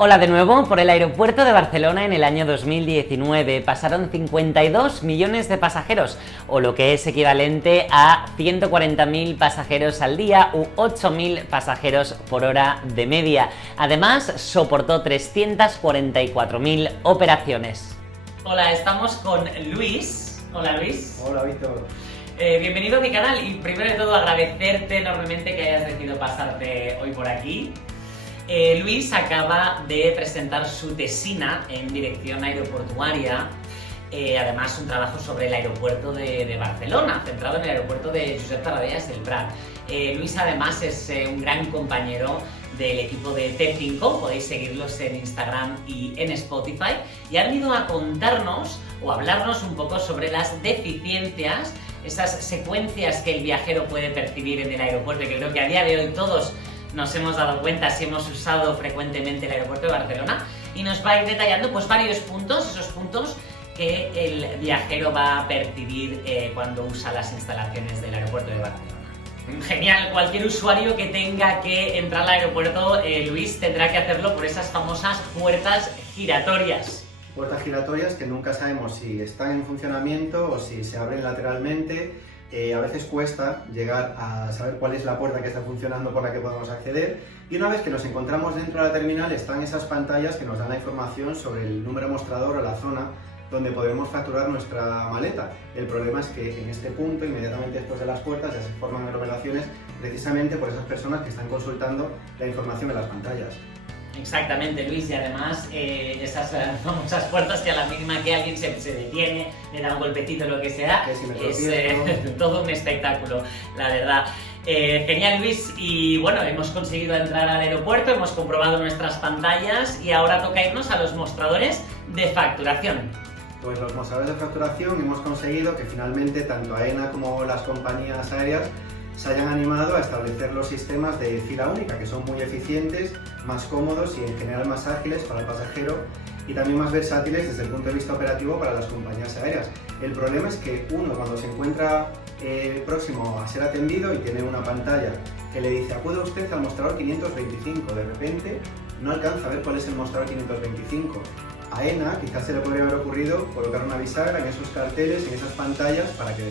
Hola de nuevo. Por el aeropuerto de Barcelona en el año 2019 pasaron 52 millones de pasajeros, o lo que es equivalente a 140.000 pasajeros al día u 8.000 pasajeros por hora de media. Además, soportó 344.000 operaciones. Hola, estamos con Luis. Hola Luis. Hola Víctor. Bienvenido a mi canal y primero de todo agradecerte enormemente que hayas decidido pasarte hoy por aquí. Luis acaba de presentar su tesina en dirección aeroportuaria, además un trabajo sobre el aeropuerto de Barcelona, centrado en el aeropuerto de Josep Tarradellas del Prat. Luis además es un gran compañero del equipo de T5, podéis seguirlos en Instagram y en Spotify, y ha venido a contarnos o hablarnos un poco sobre las deficiencias, esas secuencias que el viajero puede percibir en el aeropuerto, que creo que a día de hoy todos nos hemos dado cuenta si hemos usado frecuentemente el aeropuerto de Barcelona, y nos va a ir detallando pues varios puntos, esos puntos que el viajero va a percibir cuando usa las instalaciones del aeropuerto de Barcelona. Genial, cualquier usuario que tenga que entrar al aeropuerto, Luis, tendrá que hacerlo por esas famosas puertas giratorias. Puertas giratorias que nunca sabemos si están en funcionamiento o si se abren lateralmente. A veces cuesta llegar a saber cuál es la puerta que está funcionando por la que podemos acceder, y una vez que nos encontramos dentro de la terminal están esas pantallas que nos dan la información sobre el número mostrador o la zona donde podemos facturar nuestra maleta. El problema es que en este punto, inmediatamente después de las puertas, ya se forman aglomeraciones precisamente por esas personas que están consultando la información en las pantallas. Exactamente, Luis, y además esas famosas puertas que a la mínima que alguien se detiene, le da un golpecito o lo que sea, es todo un espectáculo, la verdad. Genial, Luis, y bueno, hemos conseguido entrar al aeropuerto, hemos comprobado nuestras pantallas y ahora toca irnos a los mostradores de facturación. Pues los mostradores de facturación hemos conseguido que finalmente tanto AENA como las compañías aéreas se hayan animado a establecer los sistemas de fila única, que son muy eficientes, más cómodos y en general más ágiles para el pasajero, y también más versátiles desde el punto de vista operativo para las compañías aéreas. El problema es que uno, cuando se encuentra próximo a ser atendido y tiene una pantalla que le dice acuda usted al mostrador 525, de repente no alcanza a ver cuál es el mostrador 525. A AENA quizás se le podría haber ocurrido colocar una bisagra en esos carteles, en esas pantallas, para que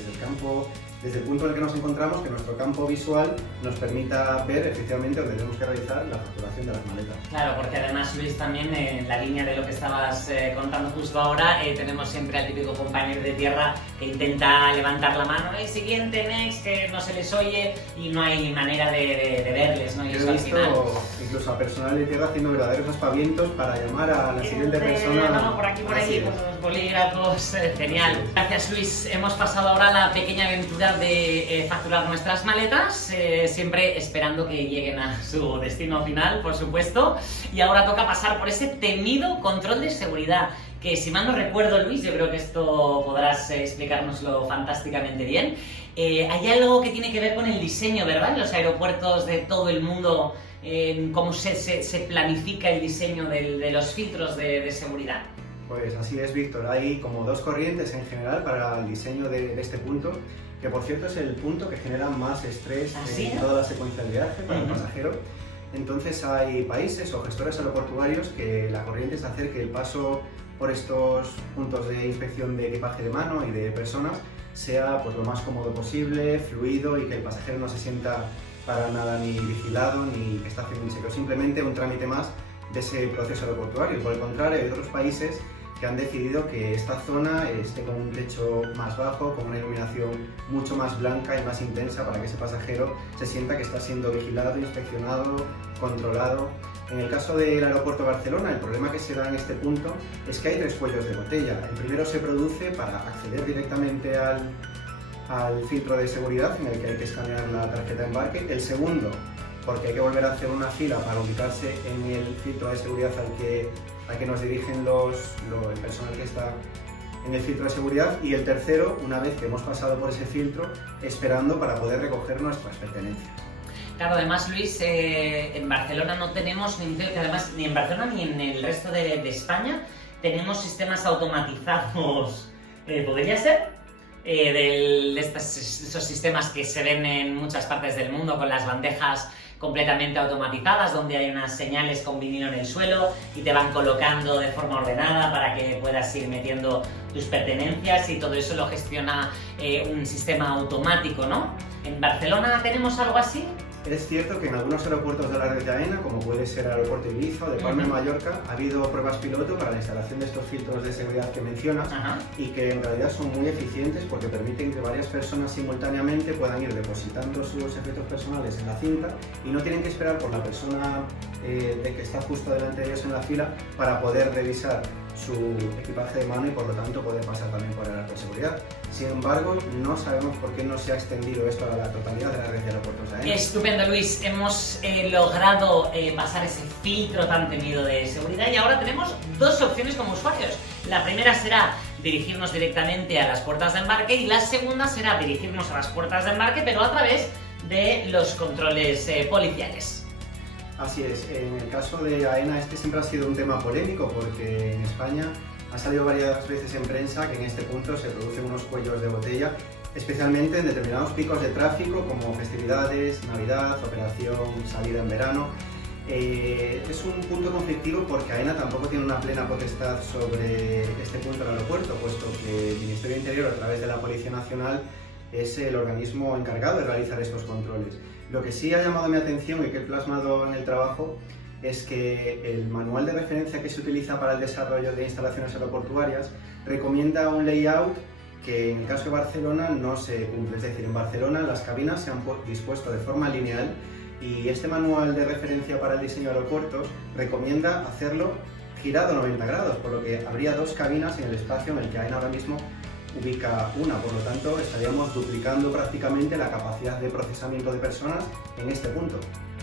desde el punto en el que nos encontramos, que nuestro campo visual nos permita ver efectivamente dónde tenemos que realizar la facturación de las maletas. Claro, porque además, Luis, también en la línea de lo que estabas contando justo ahora, tenemos siempre al típico compañero de tierra que intenta levantar la mano, siguiente, next, que no se les oye y no hay manera de verles, ¿no? Y yo he visto incluso a personal de tierra haciendo verdaderos aspavientos para llamar a la siguiente persona. No, por aquí, con los bolígrafos, genial. Sí. Gracias, Luis. Hemos pasado ahora la pequeña aventura de facturar nuestras maletas, siempre esperando que lleguen a su destino final, por supuesto, y ahora toca pasar por ese temido control de seguridad, que si mal no recuerdo, Luis, yo creo que esto podrás explicárnoslo fantásticamente bien. Hay algo que tiene que ver con el diseño, ¿verdad? En los aeropuertos de todo el mundo, cómo se planifica el diseño de los filtros de seguridad. Pues así es, Víctor. Hay como dos corrientes en general para el diseño de este punto, que por cierto es el punto que genera más estrés en toda la secuencia del viaje para el pasajero. Entonces hay países o gestores aeroportuarios que la corriente es hacer que el paso por estos puntos de inspección de equipaje de mano y de personas sea pues lo más cómodo posible, fluido, y que el pasajero no se sienta para nada ni vigilado ni que está haciendo un chequeo, simplemente un trámite más de ese proceso aeroportuario. Por el contrario, hay otros países que han decidido que esta zona esté con un techo más bajo, con una iluminación mucho más blanca y más intensa, para que ese pasajero se sienta que está siendo vigilado, inspeccionado, controlado. En el caso del aeropuerto de Barcelona, el problema que se da en este punto es que hay tres cuellos de botella. El primero se produce para acceder directamente al filtro de seguridad, en el que hay que escanear la tarjeta de embarque. El segundo, porque hay que volver a hacer una fila para ubicarse en el filtro de seguridad al que nos dirigen el personal que está en el filtro de seguridad. Y el tercero, una vez que hemos pasado por ese filtro, esperando para poder recoger nuestras pertenencias. Claro, además, Luis, en Barcelona no tenemos, además ni en Barcelona ni en el resto de España, tenemos sistemas automatizados, ¿podría ser? Esos sistemas que se ven en muchas partes del mundo con las bandejas completamente automatizadas, donde hay unas señales con vinilo en el suelo y te van colocando de forma ordenada para que puedas ir metiendo tus pertenencias, y todo eso lo gestiona un sistema automático, ¿no? ¿En Barcelona tenemos algo así? Es cierto que en algunos aeropuertos de la red de AENA, como puede ser el aeropuerto Ibiza o de Palma de Mallorca, ha habido pruebas piloto para la instalación de estos filtros de seguridad que mencionas y que en realidad son muy eficientes porque permiten que varias personas simultáneamente puedan ir depositando sus efectos personales en la cinta y no tienen que esperar por la persona de que está justo delante de ellos en la fila para poder revisar su equipaje de mano y por lo tanto poder pasar también por el arco de seguridad. Sin embargo, no sabemos por qué no se ha extendido esto a la totalidad de la red de aeropuertos AENA. Estupendo, Luis. Hemos logrado pasar ese filtro tan temido de seguridad y ahora tenemos dos opciones como usuarios. La primera será dirigirnos directamente a las puertas de embarque y la segunda será dirigirnos a las puertas de embarque, pero a través de los controles policiales. Así es, en el caso de AENA este siempre ha sido un tema polémico porque en España ha salido varias veces en prensa que en este punto se producen unos cuellos de botella, especialmente en determinados picos de tráfico como festividades, Navidad, operación, salida en verano. Es un punto conflictivo porque AENA tampoco tiene una plena potestad sobre este punto del aeropuerto, puesto que el Ministerio de Interior, a través de la Policía Nacional, es el organismo encargado de realizar estos controles. Lo que sí ha llamado mi atención y que he plasmado en el trabajo es que el manual de referencia que se utiliza para el desarrollo de instalaciones aeroportuarias recomienda un layout que en el caso de Barcelona no se cumple. Es decir, en Barcelona las cabinas se han dispuesto de forma lineal y este manual de referencia para el diseño de aeropuertos recomienda hacerlo girado 90 grados, por lo que habría dos cabinas en el espacio en el que AENA ahora mismo ubica una, por lo tanto estaríamos duplicando prácticamente la capacidad de procesamiento de personas en este punto.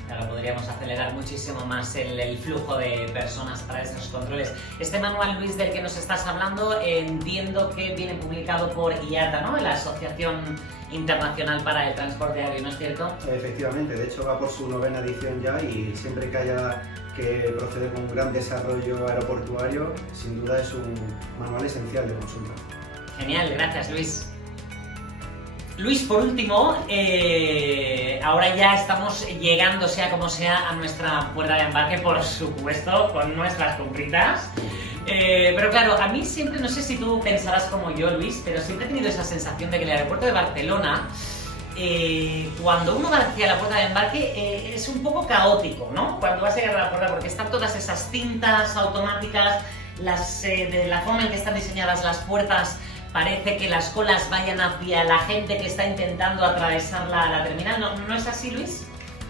Claro, podríamos acelerar muchísimo más el flujo de personas para esos controles. Este manual, Luis, del que nos estás hablando, entiendo que viene publicado por IATA, ¿no? La Asociación Internacional para el Transporte Aéreo, ¿no es cierto? Efectivamente, de hecho va por su 9ª edición ya y siempre que haya que proceder con un gran desarrollo aeroportuario, sin duda es un manual esencial de consulta. Genial, gracias, Luis. Luis, por último, ahora ya estamos llegando, sea como sea, a nuestra puerta de embarque, por supuesto, con nuestras compritas. Pero claro, a mí siempre, no sé si tú pensarás como yo, Luis, pero siempre he tenido esa sensación de que el aeropuerto de Barcelona, cuando uno va hacia la puerta de embarque, es un poco caótico, ¿no? Cuando vas a llegar a la puerta, porque están todas esas cintas automáticas, de la forma en que están diseñadas las puertas. Parece que las colas vayan hacia la gente que está intentando atravesar la terminal. ¿No es así, Luis?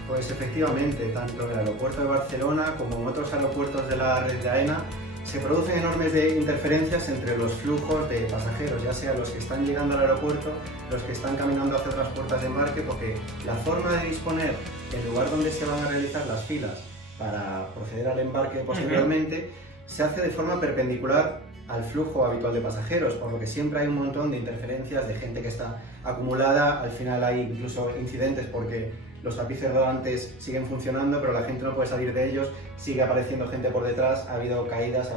Pues efectivamente, tanto en el aeropuerto de Barcelona como en otros aeropuertos de la red de AENA se producen enormes interferencias entre los flujos de pasajeros, ya sea los que están llegando al aeropuerto, los que están caminando hacia otras puertas de embarque, porque la forma de disponer el lugar donde se van a realizar las filas para proceder al embarque posteriormente se hace de forma perpendicular al flujo habitual de pasajeros, por lo que siempre hay un montón de interferencias de gente que está acumulada. Al final hay incluso incidentes porque los tapices rodantes siguen funcionando, pero la gente no puede salir de ellos, sigue apareciendo gente por detrás, ha habido caídas,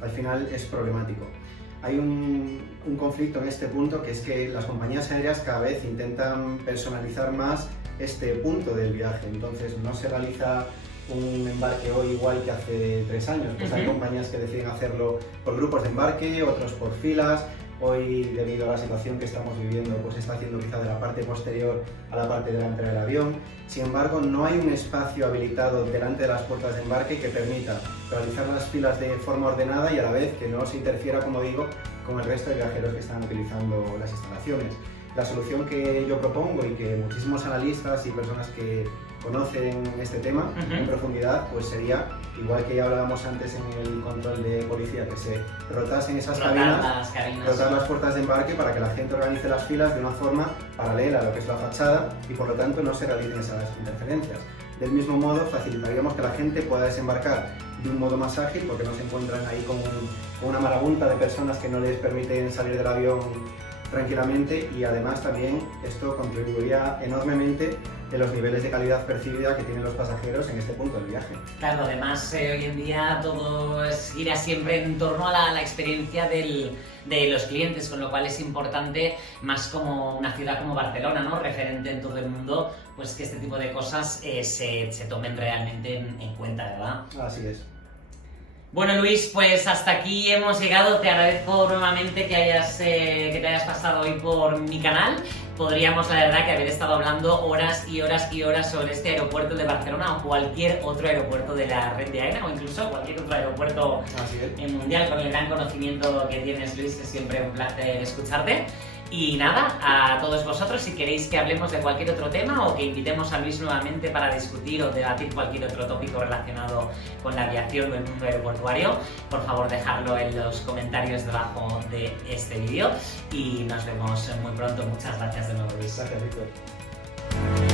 al final es problemático. Hay un conflicto en este punto, que es que las compañías aéreas cada vez intentan personalizar más este punto del viaje, entonces no se realiza un embarque hoy igual que hace 3 años, pues hay compañías que deciden hacerlo por grupos de embarque, otros por filas. Hoy, debido a la situación que estamos viviendo, pues se está haciendo quizá de la parte posterior a la parte delantera del avión. Sin embargo, no hay un espacio habilitado delante de las puertas de embarque que permita realizar las filas de forma ordenada y a la vez que no se interfiera, como digo, con el resto de viajeros que están utilizando las instalaciones. La solución que yo propongo y que muchísimos analistas y personas que conocen este tema en profundidad, pues sería, igual que ya hablábamos antes en el control de policía, que se rotasen esas cabinas, rotar las puertas de embarque para que la gente organice las filas de una forma paralela a lo que es la fachada y por lo tanto no se realicen esas interferencias. Del mismo modo, facilitaríamos que la gente pueda desembarcar de un modo más ágil porque no se encuentran ahí con una marabunta de personas que no les permiten salir del avión tranquilamente, y además también esto contribuiría enormemente los niveles de calidad percibida que tienen los pasajeros en este punto del viaje. Claro, además hoy en día todo gira siempre en torno a la experiencia de los clientes, con lo cual es importante, más como una ciudad como Barcelona, ¿no? Referente en todo el mundo, pues que este tipo de cosas se tomen realmente en cuenta, ¿verdad? Así es. Bueno, Luis, pues hasta aquí hemos llegado. Te agradezco nuevamente que te hayas pasado hoy por mi canal. Podríamos, la verdad, que haber estado hablando horas y horas y horas sobre este aeropuerto de Barcelona o cualquier otro aeropuerto de la red de AENA, o incluso cualquier otro aeropuerto mundial, con el gran conocimiento que tienes, Luis. Es siempre un placer escucharte. Y nada, a todos vosotros, si queréis que hablemos de cualquier otro tema o que invitemos a Luis nuevamente para discutir o debatir cualquier otro tópico relacionado con la aviación o el mundo aeroportuario, por favor dejadlo en los comentarios debajo de este vídeo y nos vemos muy pronto. Muchas gracias de nuevo, Luis. Gracias, Víctor.